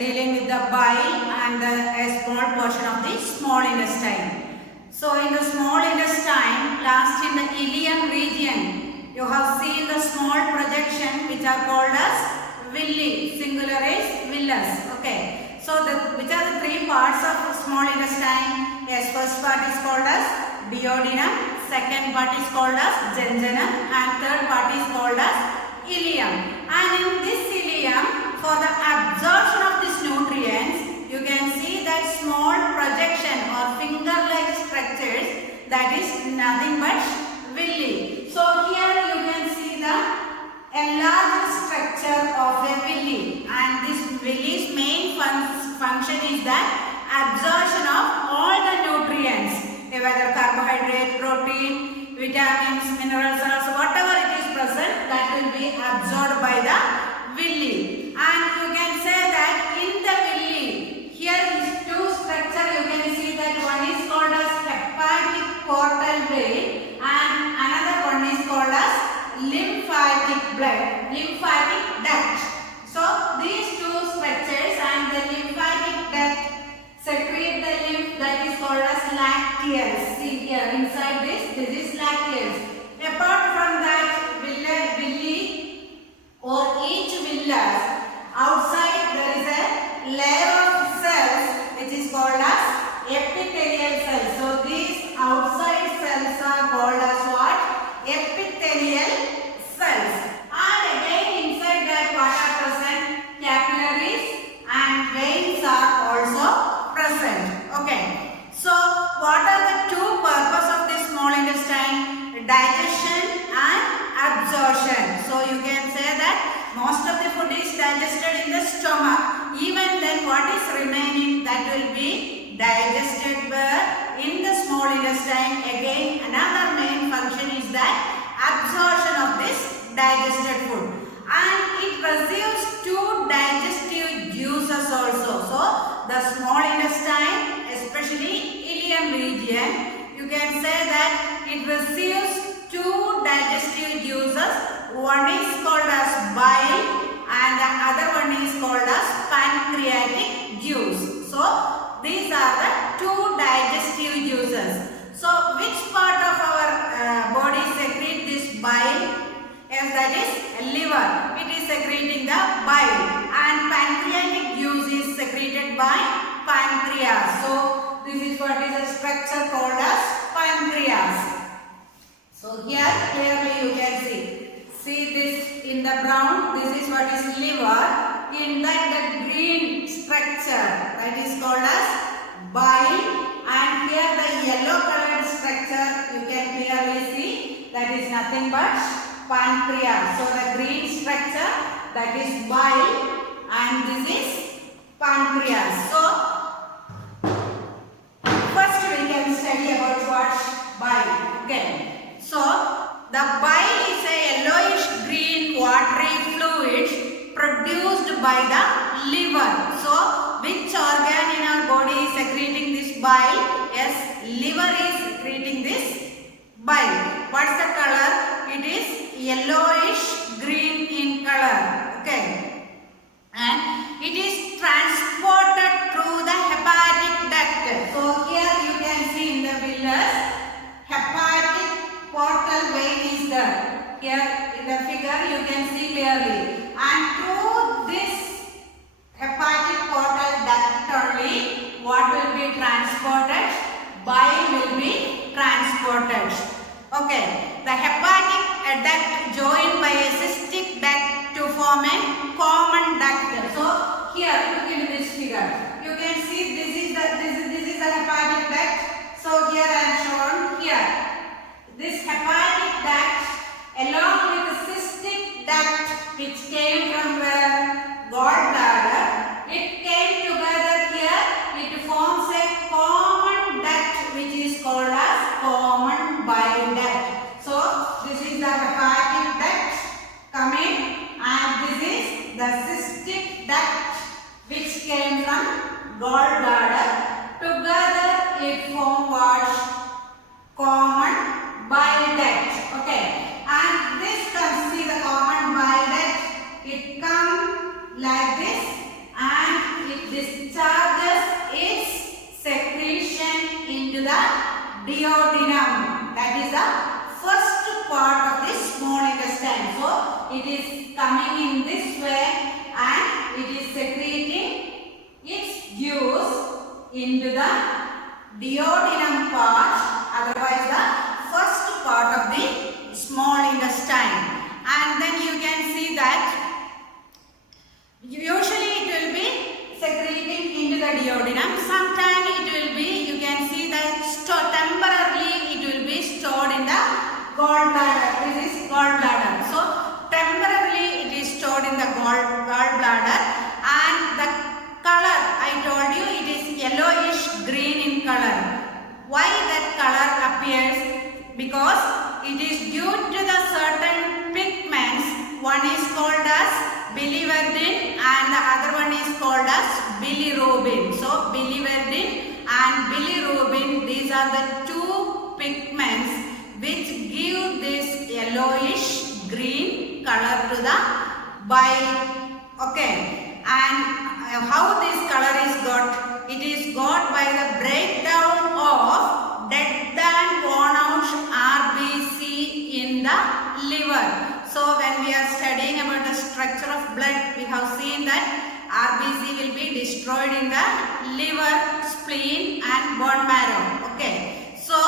dealing with the bile and a small portion of the small intestine. So in the small intestine, last in the ileum region, you have seen the small projection which are called as villi. Singular is villus. Okay. So which are the three parts of small intestine? Yes, first part is called as duodenum, second part is called as jejunum, and third part is called as ileum. And in this ileum, for the absorption of these nutrients, you can see that small projection or finger-like structures, that is nothing but villi. So here you can see the enlarged structure of a villi, and this villi's main function is that absorption of all the nutrients, whether carbohydrate, protein, vitamins, mineral salts, whatever it is present, that will be absorbed by the villi. And you can say that in the villi, here is two structure. You can see that one is called as hepatic portal vein and another one is called as lymphatic duct. So these two structures and the lymphatic duct secrete the lymph, that is called as lacteals. See here inside this is lacteals. Apart from that villi or each villus, outside there is a layer of cells which is called as epithelial cells. So these outside cells are called as what? Epithelial cells. And again inside that what are present? Capillaries and veins are also present. Okay. So what are the two purposes of this small intestine? Digestion and absorption. So you can say that most of the food is digested in the stomach. Even then what is remaining, that will be digested where? In the small intestine. Again another main function is that absorption of this digested food. And it receives two digestive juices also. So the small intestine, especially ileum region, you can say that it receives two digestive juices. One is called as bile and the other one is called as pancreatic juice. So these are the two digestive juices. So which part of our body secrete this bile? Yes, that is liver. It is secreting the bile, and pancreatic juice is secreted by pancreas. So this is what is a structure called as pancreas. So here clearly you can see this in the brown, this is what is liver. In that the green structure, that is called as bile, and here the yellow colored structure you can clearly see, that is nothing but pancreas. So the green structure, that is bile, and this is pancreas. So first we can study about what bile. Okay. So the bile is a yellowish green watery fluid produced by the liver. So which organ in our body is secreting this bile? Yes, liver is secreting this bile. What's the color? It is yellowish green in color. Okay. And it is transported through the hepatic duct. So here you can see in the villus, hepatic portal vein is there. Here in the figure you can see clearly. And through this hepatic portal duct only, what will be transported? Bile will be transported. Okay. The hepatic duct joined by a cystic duct to form a common duct. So here look into this figure. You can see this is the hepatic duct. So here I am shown here. This hepatic duct along with the cystic duct which came from the gallbladder, it came together here. It forms a common duct which is called as common bile duct. So this is the hepatic duct coming, and this is the cystic duct which came from gallbladder. Together it forms what? Common bile duct. Okay. And this comes, see the common bile duct, it comes like this and it is the first part of the small intestine. So it is coming in this way and it is secreting its juice into the duodenum part, otherwise the first part of the small intestine. And then you can see that usually it will be secreting into the duodenum. Sometimes it will be, you can see that temporarily it will be stored in the gallbladder. This is gallbladder. So temporarily it is stored in the gallbladder, and the color I told you it is yellowish green in color. Why that color appears? Because it is due to the certain pigments. One is called as biliverdin and the other one is called as bilirubin. So biliverdin and bilirubin, these are the two pigments which give this yellowish green color to the bile. Okay, and how this color is got? It is got by the breakdown of dead and worn out RBC in the liver. So when we are studying about the structure of blood, we have seen that RBC will be destroyed in the liver, spleen and bone marrow. Okay. So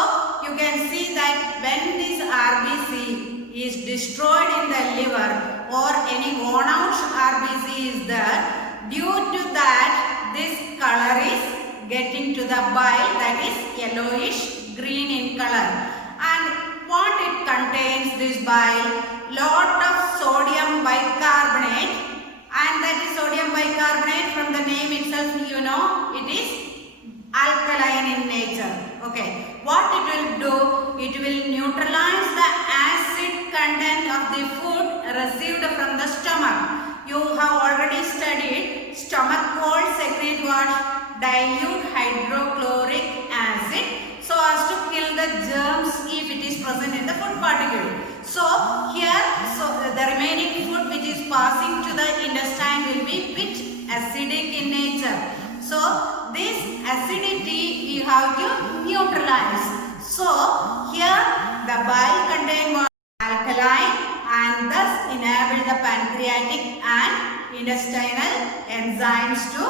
you can see that when this RBC is destroyed in the liver or any worn out RBC is there, due to that this color is getting to the bile, that is yellowish green in color. And what it contains, this bile? Lot of sodium bicarbonate, and that is sodium bicarbonate, from the name itself you know it is alkaline in nature. Okay, what it will do? It will neutralize the acid content of the food received from the stomach. You have already studied stomach walls secrete what? Dilute hydrochloric acid, so as to kill the germs if it is present in the food particle. So here, the remaining food which is passing to the intestine will be bit acidic in nature. So this acidity we have to neutralize. So here the bile contain alkaline and thus enable the pancreatic and intestinal enzymes to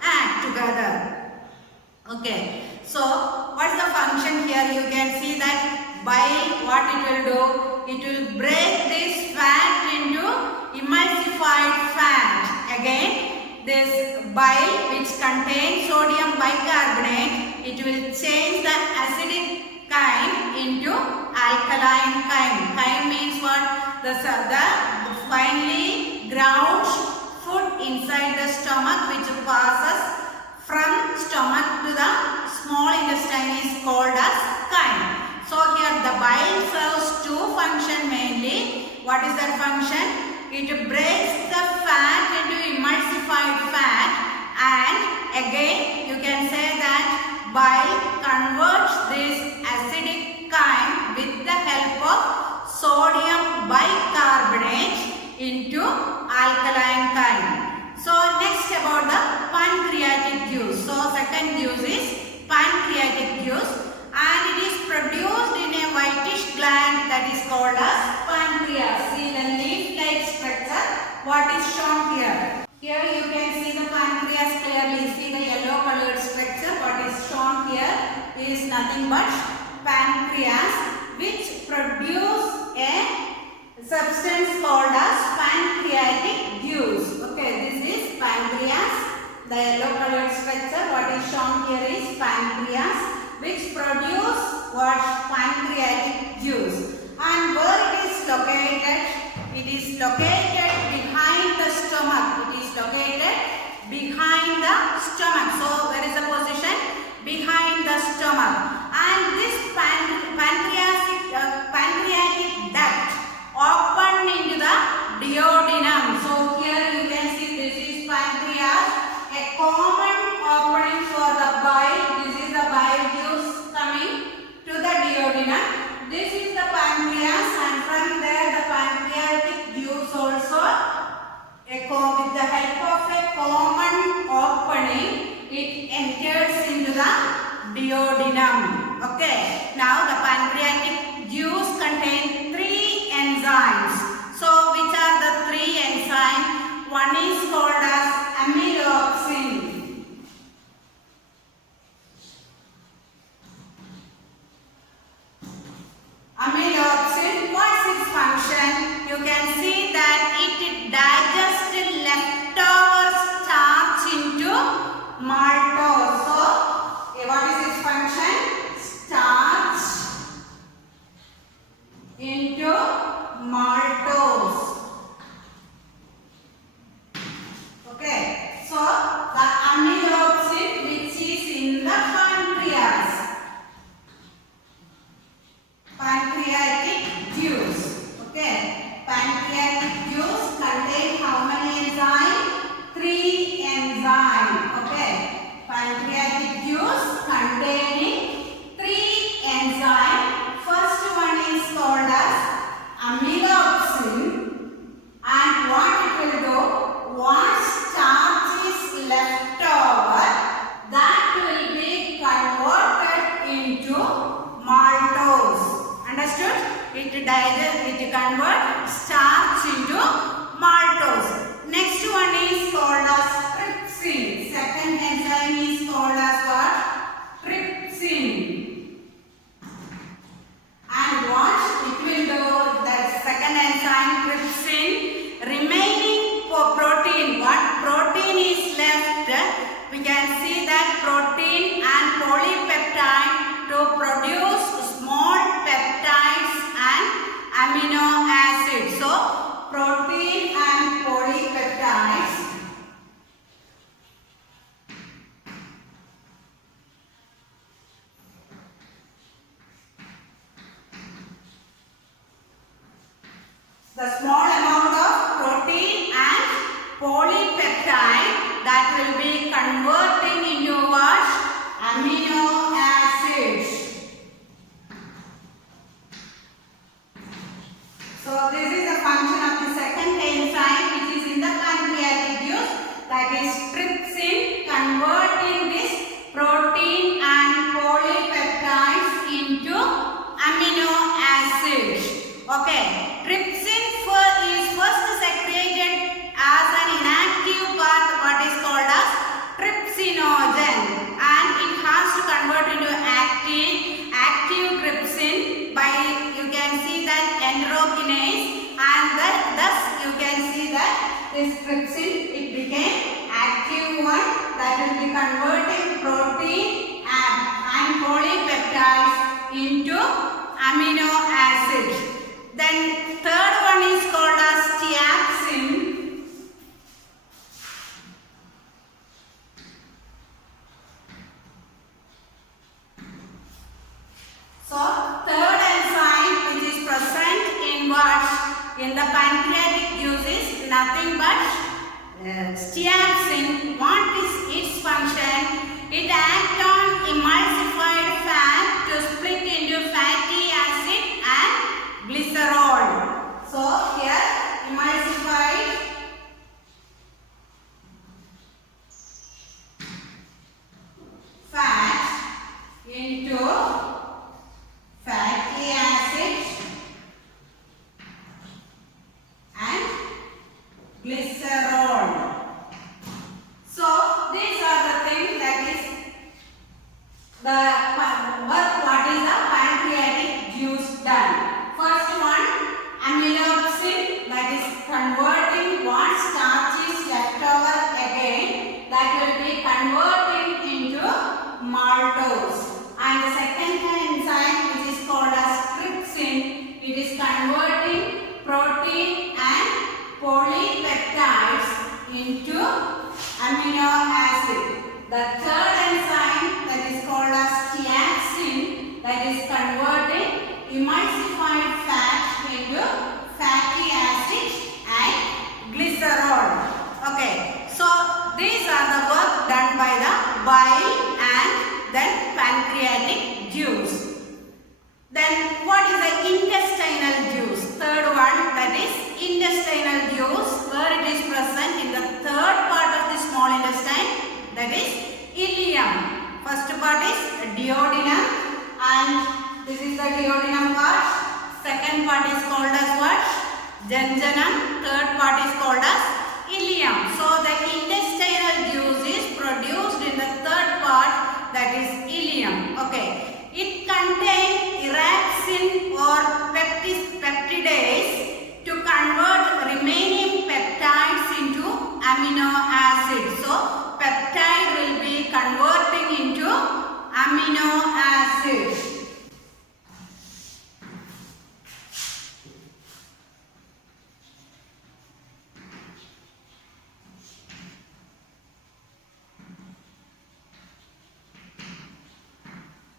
act together. Okay, so what is the function here? You can see that bile, what it will do? It will break this fat into emulsified fat. Again, this bile which contains sodium bicarbonate, it will change the acidic chyme into alkaline chyme. Chyme means what? The finely ground food inside the stomach which passes from stomach to the small intestine is called as chyme. So here the bile serves two functions mainly. What is that function? It breaks the fat into emulsified fat, and again you can say that bile converts this acidic chyme with the help of sodium bicarbonate into alkaline chyme. So next about the pancreatic juice. So second juice is pancreatic juice, and it is produced in a whitish gland that is called as pancreas. See the leaf-like structure, what is shown here. Here you can see the pancreas clearly. See the yellow colored structure, what is shown here is nothing but pancreas, which produce a substance called as pancreatic juice. Okay, this is pancreas. The yellow colored structure, what is shown here is pancreas, which produce what? Pancreatic juice. And where it is located? It is located behind the stomach. It is located behind the stomach. So where is the position? Behind the stomach. And this pancreatic duct open into the duodenum. So here you can see this is pancreas, a common opening for the bile. This is the bile juice coming to the duodenum. This is the pancreas, and from there the pancreatic juice also, with the help of a common opening, it enters into the duodenum. Okay. Now the pancreatic juice contain 3 enzymes. So which are the 3 enzymes? One is called as amylopsin. Amylopsin, what's its function? You can see that it digests leftover starch into maltose. So, what is its function? Starch into maltose. Okay, so the amylopsin which is in the pancreas. Pancreatic juice. Okay. Pancreatic juice contain how many enzymes? 3 enzymes. Okay. Pancreatic juice containing 3 enzymes. First one is called as amylopsin. And what it will do? Once starch is left over, that will be converted into maltose. Understood? It converts starch into maltose. Next one is called as trypsin. Second enzyme is called as what? Trypsin. And what it will do? The second enzyme trypsin, remaining for protein. What protein is left? We can see that protein and polypeptide to produce small peptides and amino acids. So, protein and polypeptides the small amount of protein and polypeptide that will be converting into what? Amino acids. So this is the function of the second enzyme which is in the pancreatic juice, that is trypsin, converting this protein and polypeptides into amino acids. Okay, trypsin is first secreted as an inactive part, what is called as trypsinogen, and it has to convert into active trypsin by, you can see that, enterokinase, and thus you can see that this trypsin, it became active one that will be converting protein and polypeptides into amino acids. Then third one is called as tiapsin. So third enzyme which is present in what? In the pancreatic juice is nothing but tiapsin. What is its function? It acts on emulsified fat to split into fatty acid and glycerol. So here emulsified fat into fatty acids and glycerol. So these are the things that is the work what is the pancreatic juice done. First one, amylopsin, that is converting what starch is left over again, that will be converting into maltose. And the second enzyme which is called as trypsin, it is converting protein and polypeptides into amino acid. The third enzyme that is called as tiapsin, that is converting emulsified fat into fatty acids and glycerol. Okay, so these are the work done by the bile and then pancreatic juice. Then what is the intestinal juice? Third one, that is intestinal juice, where it is present in the third part of the small intestine, that is ileum. First part is duodenum, and this is the duodenum part. Second part is called as what? Janjanam. Third part is called as ileum. So the intestinal juice is produced in the third part, that is ileum. Okay. It contains iraxin or peptidase to convert remaining peptides into amino acids. So peptide will be converting into amino acids.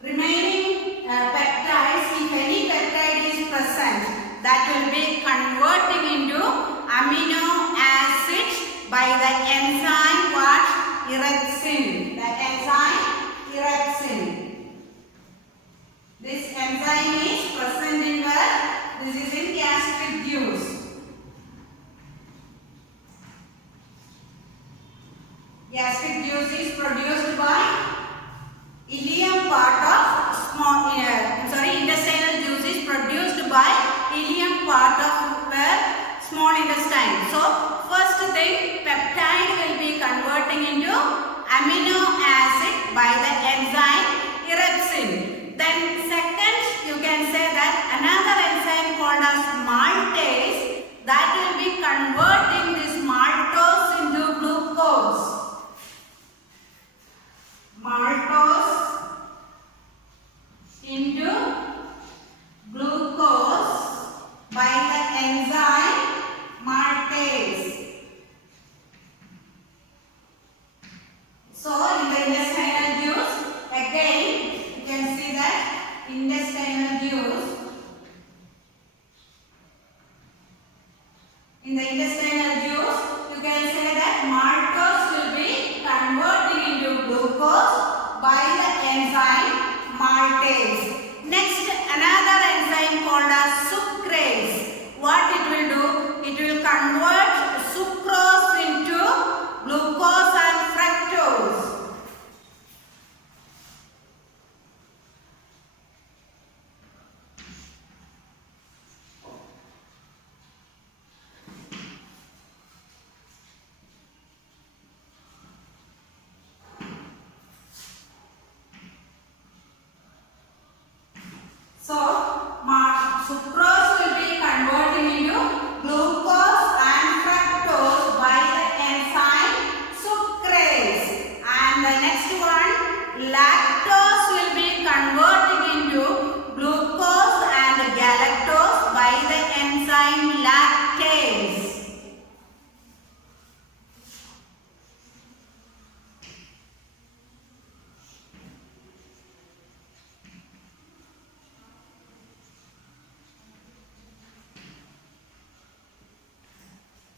Remaining peptides, if any peptide is present, that will be converting into amino acids by the enzyme what? Iraxin. The enzyme iraxin. This enzyme is present in where? This is in gastric juice. Gastric juice is produced by ileum part of intestinal juice is produced by ileum part of small intestine. So first thing, peptide will be converting into amino acid by the enzyme iraxin. Then second, you can say that another enzyme called as maltase, that will be converting this maltose into glucose. Maltose into glucose by the enzyme maltase. So in the intestinal juice, again you can see that intestinal juice. In the intestinal juice, you can say that maltose will be converting into glucose by the enzyme maltase. Next, another enzyme called as sucrase. What it will do? It will convert sucrose into glucose and fructose. So, sucrose will be converting into glucose and fructose by the enzyme sucrase. And the next one, lactose will be converting into glucose and galactose by the enzyme lactase.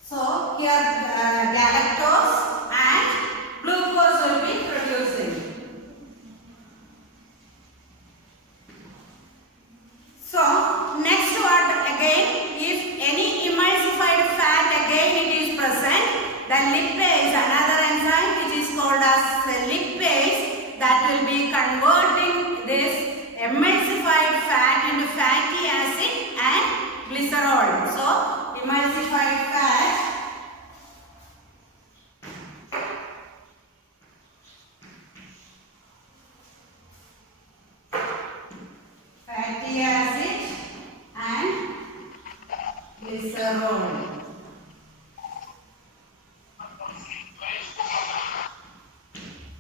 So here galactose and glucose will be producing. So next what again, if any emulsified fat again it is present, the lipase, another enzyme which is called as the lipase, that will be converting this emulsified fat into fatty acid and glycerol. So emulsified fat fatty acid and glycerol.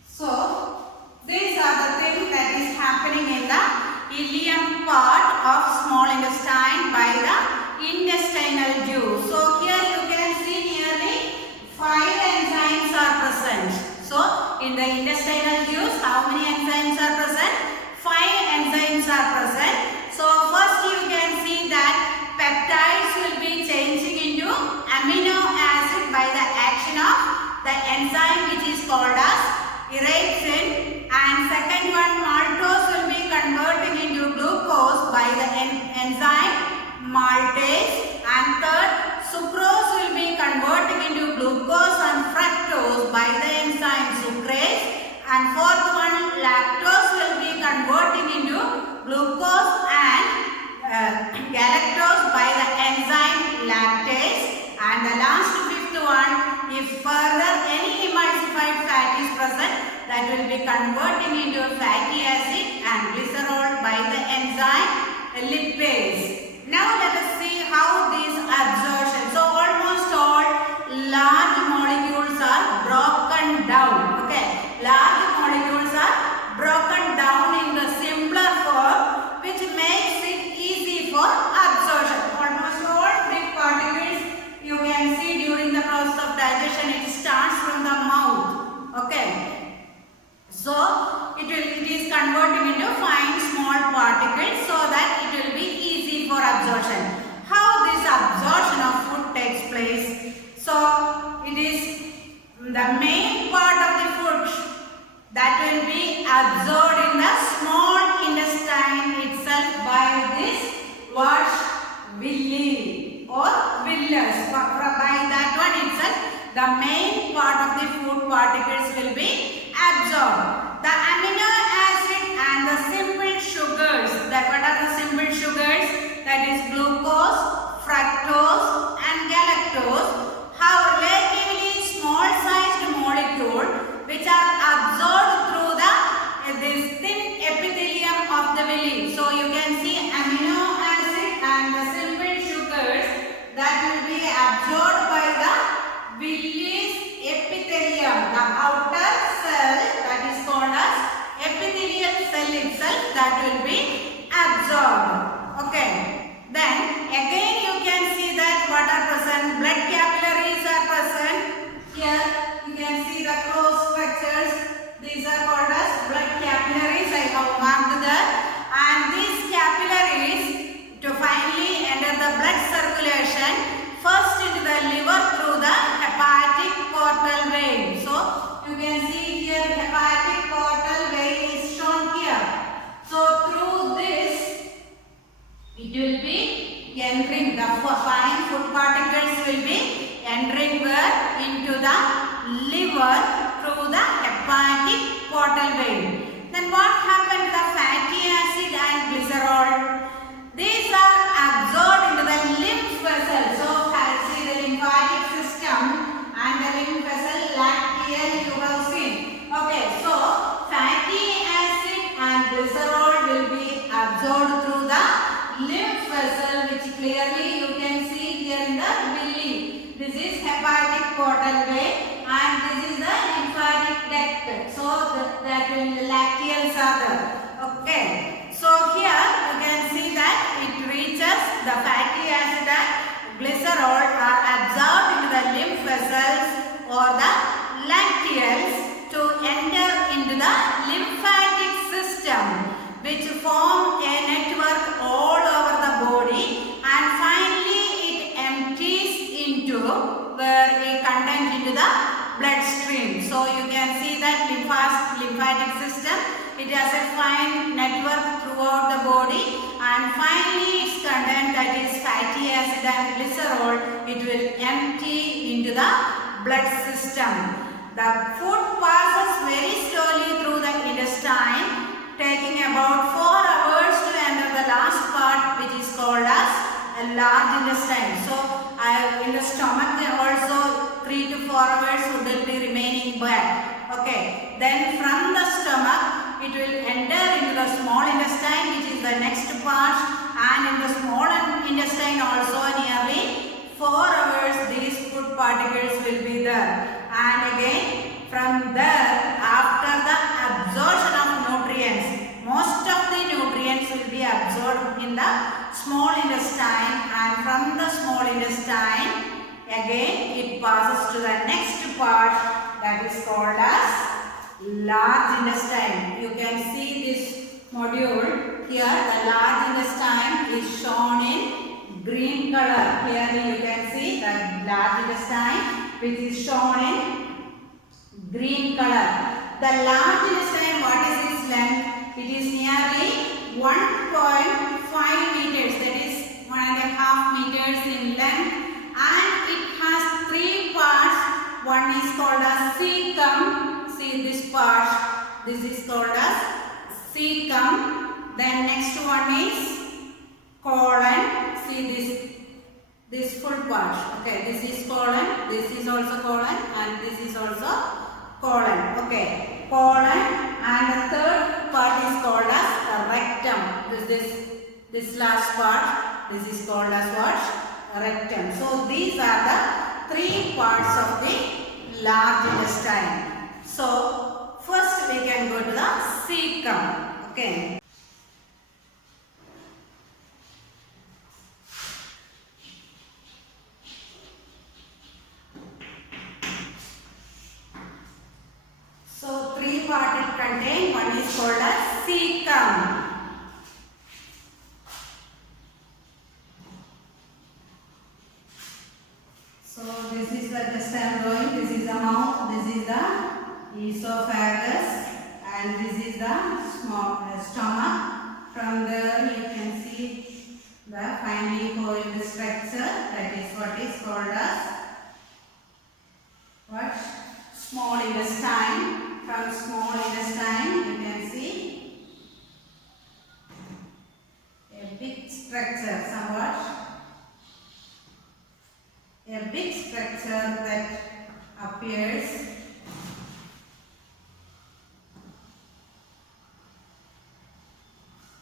So these are the things that is happening in the ileum part of small intestine by the intestinal juice. So here you can see nearly 5 enzymes are present. So in the intestinal juice, how many enzymes are present? 5 enzymes are present. So first you can see that peptides will be changing into amino acid by the action of the enzyme which is called as iraxin. And second one, maltose will be converting into glucose by the enzyme maltase. And third, sucrose will be converting into glucose and fructose by the enzyme sucrase. And fourth one, lactose will be converting into glucose and galactose further any emulsified fat is present, that will be converting into fatty acid and glycerol by the enzyme lipase. Now let us see how these absorption. So almost all large molecules are broken down. Okay, large molecules are broken down in the simpler form, which makes it easy for absorption. Almost all big particles you can see during the process of digestion, it starts from the mouth. Okay, so it is converting into fine small particles so that it will be easy for absorption. How this absorption of food takes place? So it is the main part of the food that will be absorbed in the small intestine itself by this wash villi or villus. By that one itself, the main part of the food particles will be absorbed. The amino acid and the simple sugars. What are the simple sugars? That is glucose, fructose and galactose have relatively small sized molecule which are absorbed through this thin epithelium of the villi. So you can see amino acid and the simple sugars that will be absorbed by the villi's epithelium, the outer cell that is called as epithelial cell itself, that will be absorbed. Okay, then again you can see that what are present, blood capillaries are present. Here you can see the closed structures. These are called as blood capillaries. I have marked that. And these capillaries to finally enter the blood circulation first into the liver through the hepatic portal vein. So you can see here hepatic portal vein is shown here. So through this it will be entering, the fine food particles will be entering into the liver through the hepatic portal vein. Then what happened to the fatty acid and glycerol? These are absorbed into the lymph vessel. So see the lymphatic system and the lymph vessel lacteal you have seen. Okay, so fatty acid and glycerol will be absorbed through the lymph vessel, which clearly you can see here in the villi. This is hepatic portal vein and this is the lymphatic duct. So that will lacteal are there. Okay. So here you can see that it reaches the fatty acid and glycerol are absorbed into the lymph vessels or the lacteals to enter into the lymphatic system, which form a network all over the body, and finally it empties into where it contains into the bloodstream. So you can see that lymphatic system, it has a fine network throughout the body, and finally its content, that is fatty acid and glycerol, it will empty into the blood system. The food passes very slowly through the intestine, taking about 4 hours to enter the last part, which is called as a large intestine. So in the stomach also 3 to 4 hours will be remaining back. Okay, then from the stomach it will enter into the small intestine, which is the next part, and in the small intestine also nearly 4 hours these food particles will be there. And again from there, after the absorption of nutrients, most of the nutrients will be absorbed in the small intestine, and from the small intestine again it passes to the next part, that is called as large intestine. You can see this module here. The large intestine is shown in green color. Clearly you can see the large intestine, which is shown in green color. The large intestine, what is its length? It is nearly 1.5 meters, that is 1.5 meters in length, and it has 3 parts. One is called as cecum. See this part, this is called as cecum. Then next one is colon. See this this full part. Okay, this is colon, this is also colon, and this is also colon. Okay, colon, and the third part is called as a rectum. This last part, this is called as what? Rectum. So these are the three parts of the large intestine. So first we can go to the cecum. Okay. So three part it contain. One is called as cecum. So this is the intestine going, this is the mouth, this is the esophagus, and this is the stomach. From there you can see the finely coiled structure, that is what is called as what? Small intestine. From small intestine you can see a big structure, somewhat. A big structure that appears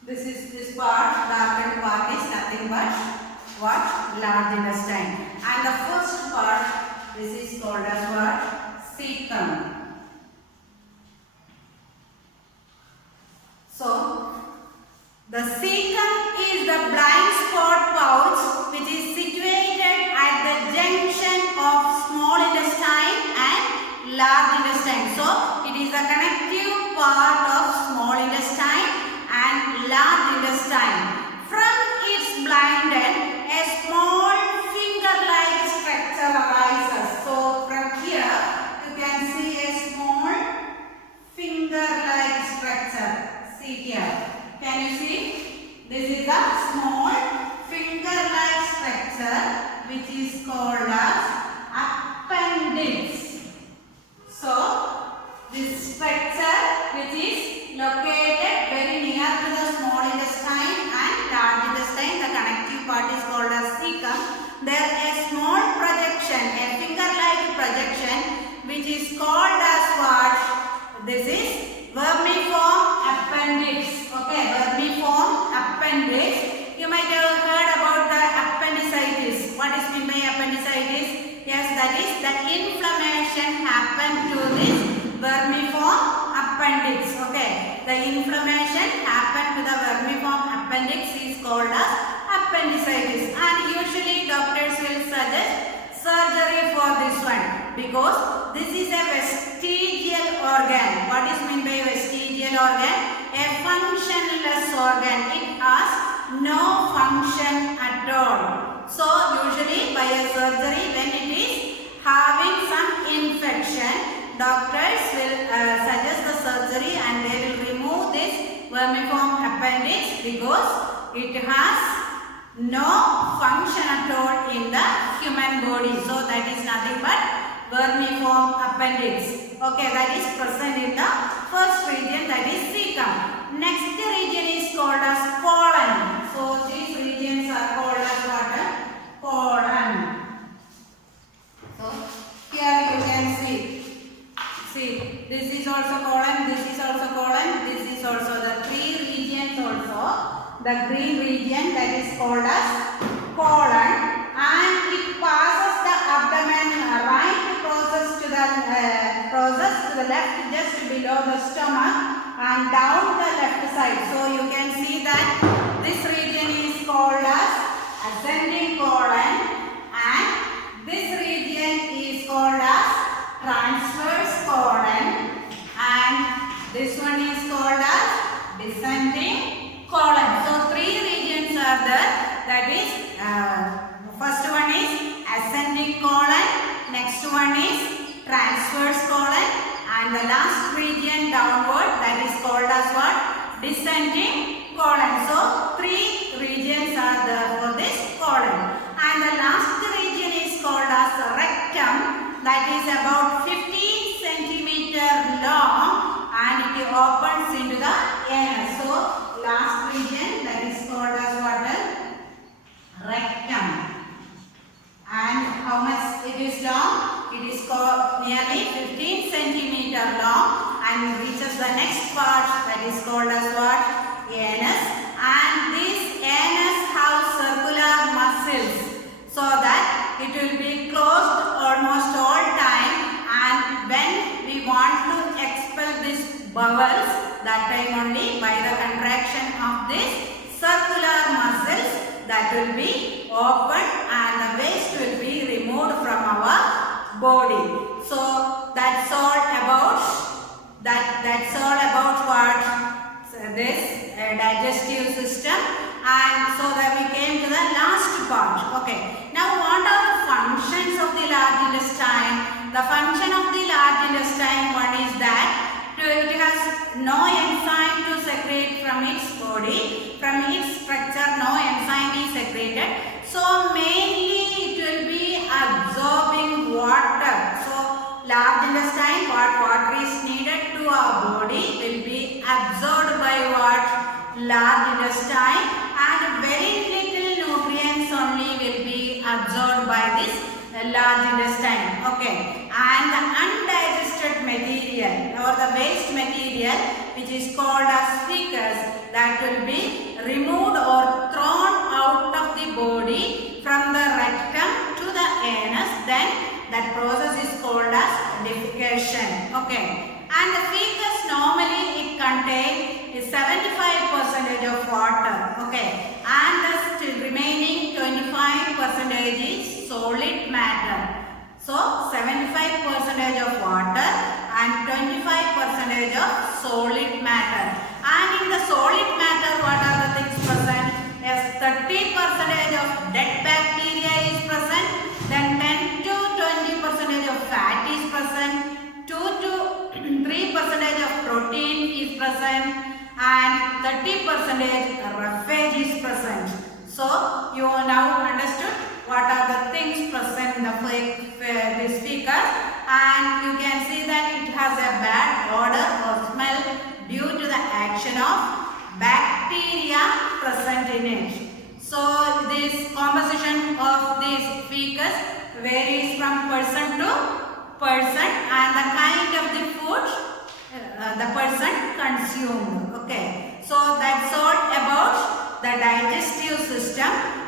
this part, the upper part is nothing but what? Large intestine. And the first part, this is called as what? Cecum. So the cecum is the blind spot pouch which is situated at the junction of small intestine and large intestine. So it is the connective part of small intestine and large intestine. From its blind end, a small finger-like structure arises. So from here you can see a small finger-like structure. See here. Can you see? This is a small finger-like structure which is called as appendix. So this structure which is located very near to the small intestine and large intestine, the connective part is called as cecum. There is a small projection, a finger-like projection which is called as what? This is vermiform appendix. Okay, vermiform appendix. You might have heard about the appendicitis. What is meant by appendicitis? Yes, that is the inflammation happened to this vermiform appendix. Okay, the inflammation happened to the vermiform appendix is called as appendicitis, and usually doctors will suggest surgery for this one because this is a vestigial organ. What is meant by vestigial organ? A functionless organ. It has no function at all. So usually by a surgery, when it is having some infection, doctors will suggest the surgery and they will remove this vermiform appendix because it has no function at all in the human body. So that is nothing but vermiform appendix. Okay, that is present in the first region, that is cecum. Next region is called as colon. So these regions are called as what? Colon. So here you can see this is also colon, this is also colon, this is also the three regions also. The green region, that is called as colon, and it passes the abdomen right process to the left just below the stomach and down the left side. So you can see that this region is called as ascending colon and this region is called as transverse colon and this one is called as descending colon. So three regions are there, that is first one is ascending colon, next one is transverse colon, and the last region downward, that is called as what? Descending colon. So three regions are there for this colon, and the last region is called as rectum, that is about 15 centimeter long and it opens into the anus. So last region, that is called as what? Rectum. meter long and reaches the next part that is called as what? Anus. And this anus have circular muscles so that it will be closed almost all time, and when we want to expel these bowels, that time only by the contraction of this circular muscles that will be opened and the waste will be removed from our body. So that's all about what? So this digestive system. And so that we came to the last part. Okay. Now what are the functions of the large intestine? The function of the large intestine, one is that it has no enzyme to secrete from its body. From its structure, no enzyme is secreted. So mainly it will be absorbing water. So large intestine, what water is needed to our body will be absorbed by what? Large intestine, and very little nutrients only will be absorbed by this large intestine. Okay. And the undigested material or the waste material, which is called as fecus, that will be removed or thrown out of the body from the rectum to the anus. Then that process is called as defecation. Okay. And the fecus normally it contains 75% of water. Okay. And the still remaining 25% is solid matter. So 75% of water and 25% of solid matter. And in the solid matter, what are the things present? Yes, 30% of dead bacteria is present. Then 10 to 20% of fat is present. 2 to 3% of protein is present. And 30% roughage is present. So you now understood what are the things present in the this fecus, and you can see that it has a bad odor or smell due to the action of bacteria present in it. So this composition of this fecus varies from person to person and the kind of the food the person consumed. Okay, so that's all about the digestive system.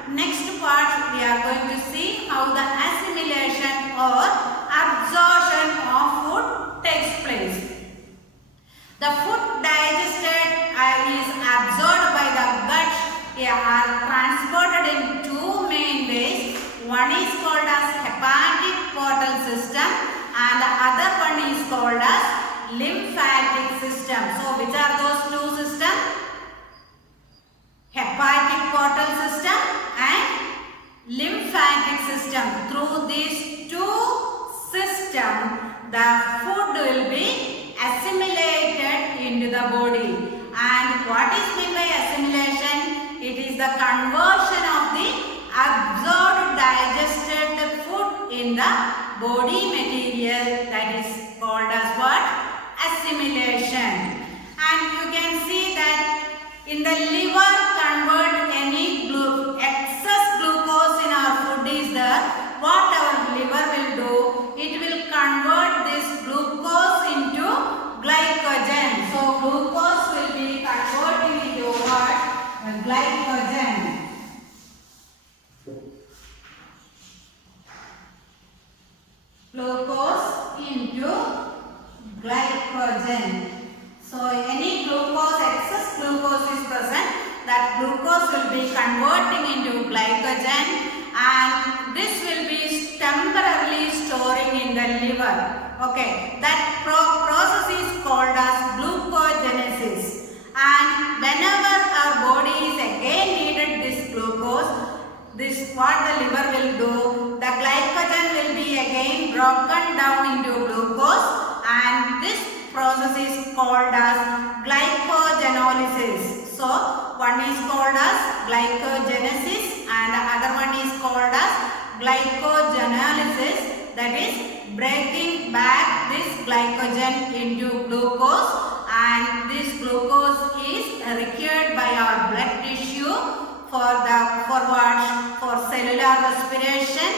Next part we are going to see how the assimilation or absorption of food takes place. The food digested is absorbed by the gut are transported in two main ways. One is called as hepatic portal system and the other one is called as lymphatic system. So which are those two systems? Hepatic portal system and lymphatic system. Through these two systems, the food will be assimilated into the body. And what is meant by assimilation? It is the conversion of the absorbed digested food in the body material, that is called as what? Assimilation. And you can see that in the liver convert any excess glucose in our food is there. What our liver will do? It will convert this glucose into glycogen. So glucose will be converted into what? Glycogen. Glucose into glycogen. So any glucose, excess glucose is present, that glucose will be converting into glycogen and this will be temporarily storing in the liver. Okay, that process is called as glucogenesis. And whenever our body is again needed this glucose, this what the liver will do, the glycogen will be again broken down into glucose and this process is called as glycogenolysis. So one is called as glycogenesis and the other one is called as glycogenolysis, that is breaking back this glycogen into glucose, and this glucose is required by our blood tissue for cellular respiration